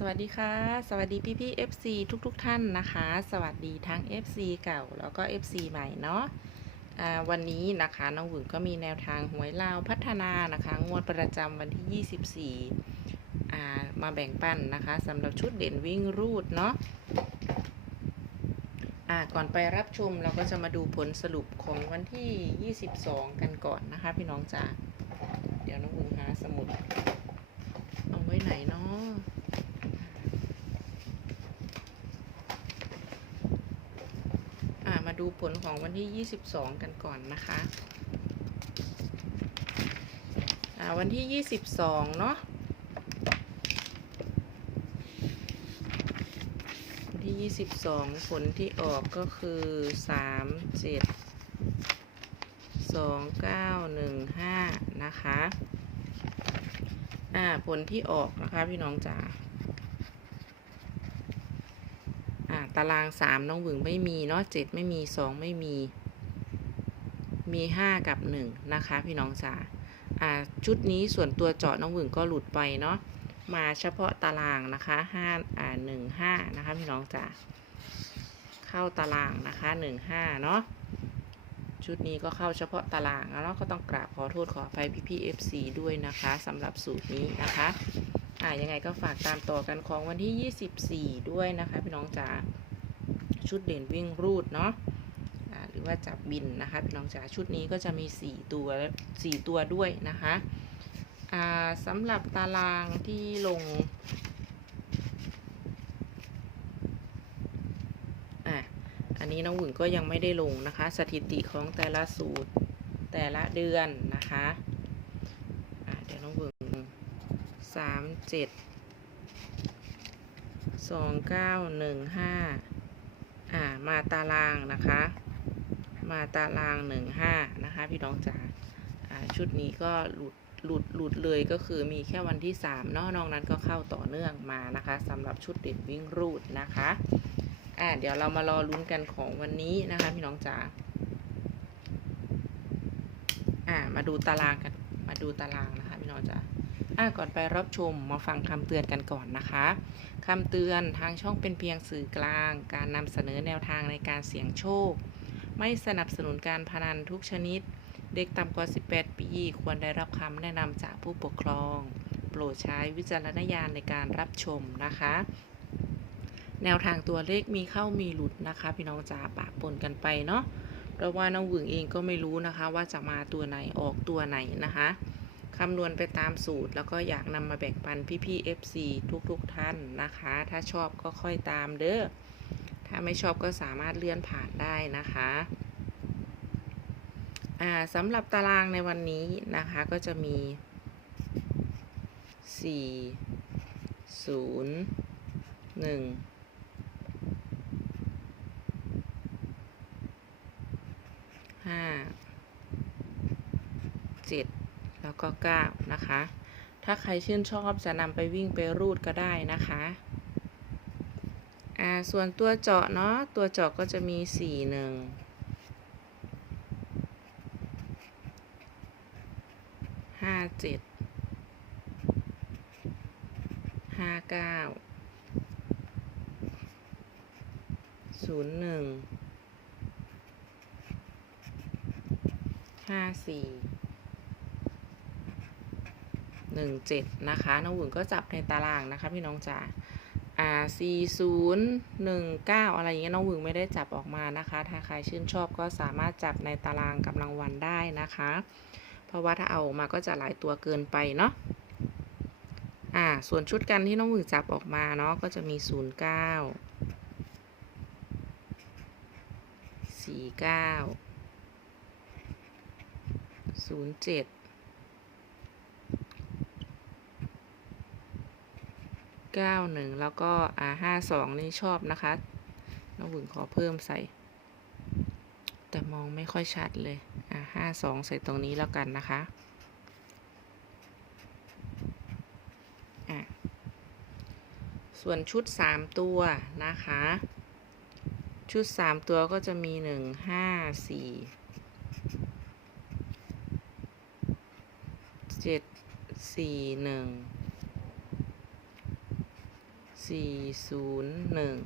สวัสดีค่ะ สวัสดีพี่พี่ FC ทุกๆทท่านนะคะ สวัสดีทั้ง FC เก่าแล้วก็ FC ใหม่เนาะอ่าวันนี้นะคะน้องหวึงก็มีแนวทางหวยลาวพัฒนานะคะ งวดประจำวันที่ 24 มาแบ่งปันนะคะสำหรับชุดเด่นวิ่งรูดเนาะก่อนไปรับชมเราก็จะมาดูผลสรุปของวันที่ 22 กันก่อนนะคะ พี่น้องจ๋าเดี๋ยวน้องหวึงหาสมุด เอาไว้ไหนเนาะ อ่ามาดู ผลของวันที่ 22 กันก่อนนะคะอ่าวันที่ 22 เนาะวันที่ 22 ผลที่ออกก็คือ 3 7 2 9 1 5 นะคะ อ่า ผลที่ออกนะคะพี่น้องจ๋า อ่า ตารางสามน้องหวึงไม่มีเนาะเจ็ดไม่มีสองไม่มี มีห้ากับหนึ่งนะคะ พี่น้องจ๋าอ่าชุดนี้ส่วนตัวเจาะน้องหวึงก็หลุดไปเนาะมาเฉพาะตารางนะคะห้าอ่าหนึ่งห้านะคะพี่น้องจ๋าเข้าตารางนะคะหนึ่งห้าเนาะชุดนี้ก็เข้าเฉพาะตารางแล้วก็ต้องกราบขอโทษขออภัยพี่พี่ๆ FC ด้วยนะคะสำหรับสูตรนี้นะคะอ่ายังไงก็ฝากตามต่อกันของวันที่ 24 ด้วยนะคะ พี่น้องจ๋า ชุดเด่นวิ่งรูดเนาะหรือว่าจับบินนะคะพี่น้องจ๋าชุดนี้ก็จะมี 4 ตัว 4 ตัวด้วยนะคะสำหรับตารางที่ลงอันนี้น้องหวึงก็ยังไม่ได้ลงนะคะ สถิติของแต่ละสูตรแต่ละเดือนนะคะะเดี๋ยวน้องหวึงสามเจ็ดสองเก้าหนึ่งห้า อ่ามาตารางนะคะ มาตารางหนึ่งห้านะคะพี่น้องจ๋าอ่าชุดนี้ก็หลุดหลุดหลุดเลยก็คือมีแค่วันที่สามนอกนอกนั้นก็เข้าต่อเนื่องมานะคะสำหรับชุดเด่นวิ่งรูดนะคะอ่าเดี๋ยวเรามารอลุ้นกันของวันนี้นะคะพี่น้องจ๋าอ่ามาดูตารางกันมาดูตารางนะคะพี่น้องจ๋า อ่าก่อนไปรับชมมาฟังคำเตือนกันก่อนนะคะคำเตือนทางช่องเป็นเพียงสื่อกลาง การนำเสนอแนวทางในการเสี่ยงโชค ไม่สนับสนุนการพนันทุกชนิด เด็กต่ำกว่า 18 ปี ควรได้รับคำแนะนำจากผู้ปกครอง โปรดใช้วิจารณญาณในการรับชมนะคะ แนวทางตัวเลขมีเข้ามีหลุดนะคะ พี่น้องจ๋าปะปนกันไปเนาะเพราะว่าน้องหวึงเองก็ไม่รู้นะคะ ว่าจะมาตัวไหนออกตัวไหนนะคะ คำนวณไปตามสูตร แล้วก็อยากนำมาแบ่งปันพี่ๆ FC ทุกๆท่านนะคะ ถ้าชอบก็ค่อยตามเด้อ ถ้าไม่ชอบก็สามารถเลื่อนผ่านได้นะคะอ่าสำหรับตารางในวันนี้นะคะก็จะมี 4 0 1ห้าเจ็ด แล้วก็เก้านะคะ ถ้าใครชื่นชอบจะนำไปวิ่งไปรูดก็ได้นะคะอ่าส่วนตัวเจาะเนาะตัวเจาะก็จะมีสี่หนึ่งห้าเจ็ดห้าเก้าศูนย์หนึ่งห้าสี่ หนึ่งเจ็ดนะคะ น้องหวึงก็จับในตารางนะคะพี่น้องจ๋าอ่าสี่ศูนย์หนึ่งเก้าอะไรอย่างเงี้ยน้องหวึงไม่ได้จับออกมานะคะ ถ้าใครชื่นชอบก็สามารถจับในตารางกำลังวันได้นะคะ เพราะว่าถ้าเอาออกมาก็จะหลายตัวเกินไปเนาะอ่าส่วนชุดกันที่น้องหวึงจับออกมาเนาะก็จะมีศูนย์ เก้าหนึ่งแล้วก็อ่าห้าสองนี่ชอบนะคะน้องหวึงขอเพิ่มใส่ แต่มองไม่ค่อยชัดเลยอ่าห้าสองใส่ตรงนี้แล้วกันนะคะอะส่วนชุดสามตัวนะคะ ชุดสามตัวก็จะมีหนึ่งห้าสี่เจ็ด สี่ศูนย์หนึ่ง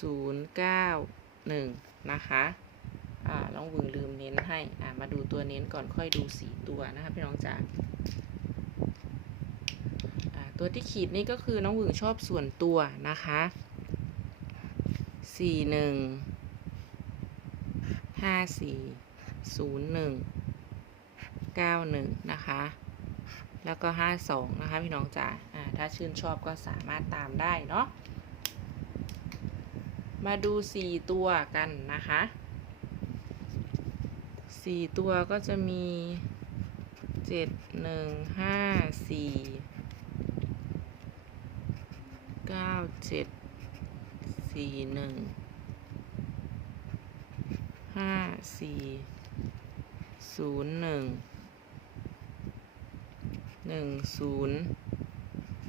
ศูนย์เก้าหนึ่งนะคะอ่าน้องวึงลืมเน้นให้อ่ามาดูตัวเน้นก่อนค่อยดูสีตัวนะคะพี่น้องจ๋าอ่าตัวที่ขีดนี่ก็คือน้องวึงชอบส่วนตัวนะคะสี่หนึ่งห้าสี่ศูนย์หนึ่งเก้าหนึ่งนะคะ แล้วก็ห้าสองนะคะพี่น้องจ๋า ถ้าชื่นชอบก็สามารถตามได้เนาะ มาดูสี่ตัวกันนะคะสี่ตัวก็จะมีเจ็ดหนึ่งห้าสี่เก้าเจ็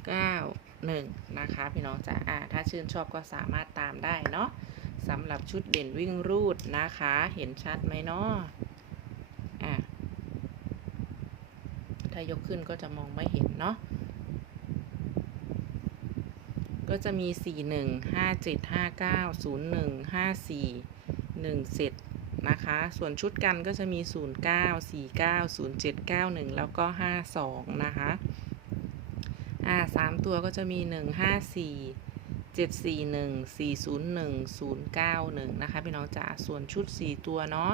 ดสี่หนึ่งห้าสี่ศูนย์หนึ่งหนึ่งศูนย์เก้าหนึ่งนะคะพี่น้องจ๋าอ่าถ้าชื่นชอบก็สามารถตามได้เนาะสำหรับชุดเด่นวิ่งรูดนะคะ เห็นชัดไหมเนาะอะถ้ายกขึ้นก็จะมองไม่เห็นเนาะก็จะมี 4 1 5 7 5 9 0 1 5 4 1เสร็จนะคะ ส่วนชุดกันก็จะมี 0 9 4 9 0 7 9 1 แล้วก็ 5 2 นะคะ อ่าสามตัวก็จะมีหนึ่งห้าสี่เจ็ดสี่หนึ่งสี่ศูนย์หนึ่งศูนย์เก้าหนึ่งนะคะพี่น้องจ๋าส่วนชุดสี่ตัวเนาะ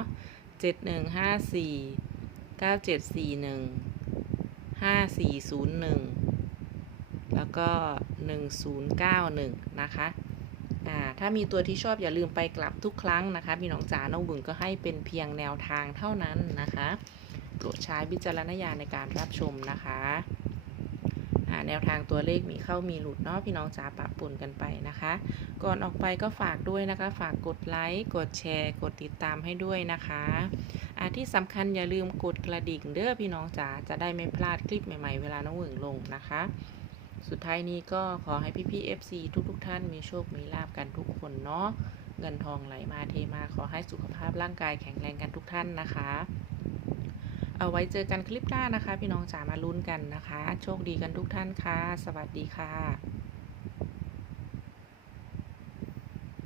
เจ็ดหนึ่งห้าสี่เก้าเจ็ดสี่หนึ่งห้าสี่ศูนย์หนึ่งแล้วก็หนึ่งศูนย์เก้าหนึ่งนะคะอ่าถ้ามีตัวที่ชอบอย่าลืมไปกลับทุกครั้งนะคะพี่น้องจ๋าน้องบึงก็ให้เป็นเพียงแนวทางเท่านั้นนะคะโปรดใช้วิจารณญาณในการรับชมนะคะาแนวทางตัวเลขมีเข้ามีหลุดเนาะพี่น้องจ๋าปะปนกันไปนะคะ ก่อนออกไปก็ฝากด้วยนะคะ ฝากกดไลค์กดแชร์ กดติดตามให้ด้วยนะคะอ่าที่สำคัญอย่าลืมกดกระดิ่งเด้อพี่น้องจ๋าจะได้ไม่พลาดคลิปใหม่ๆ เวลาน้องหวึงลงนะคะ สุดท้ายนี้ก็ขอให้พี่ๆ FC ทุกๆ ท่านมีโชคมีลาบกันทุกคนเนาะเงินทองไหลมาเทมาขอให้สุขภาพร่างกายแข็งแรงกันทุกท่านนะคะ เอาไว้เจอกันคลิปหน้านะคะ พี่น้องจ๋ามาลุ้นกันนะคะ โชคดีกันทุกท่านค่ะ สวัสดีค่ะ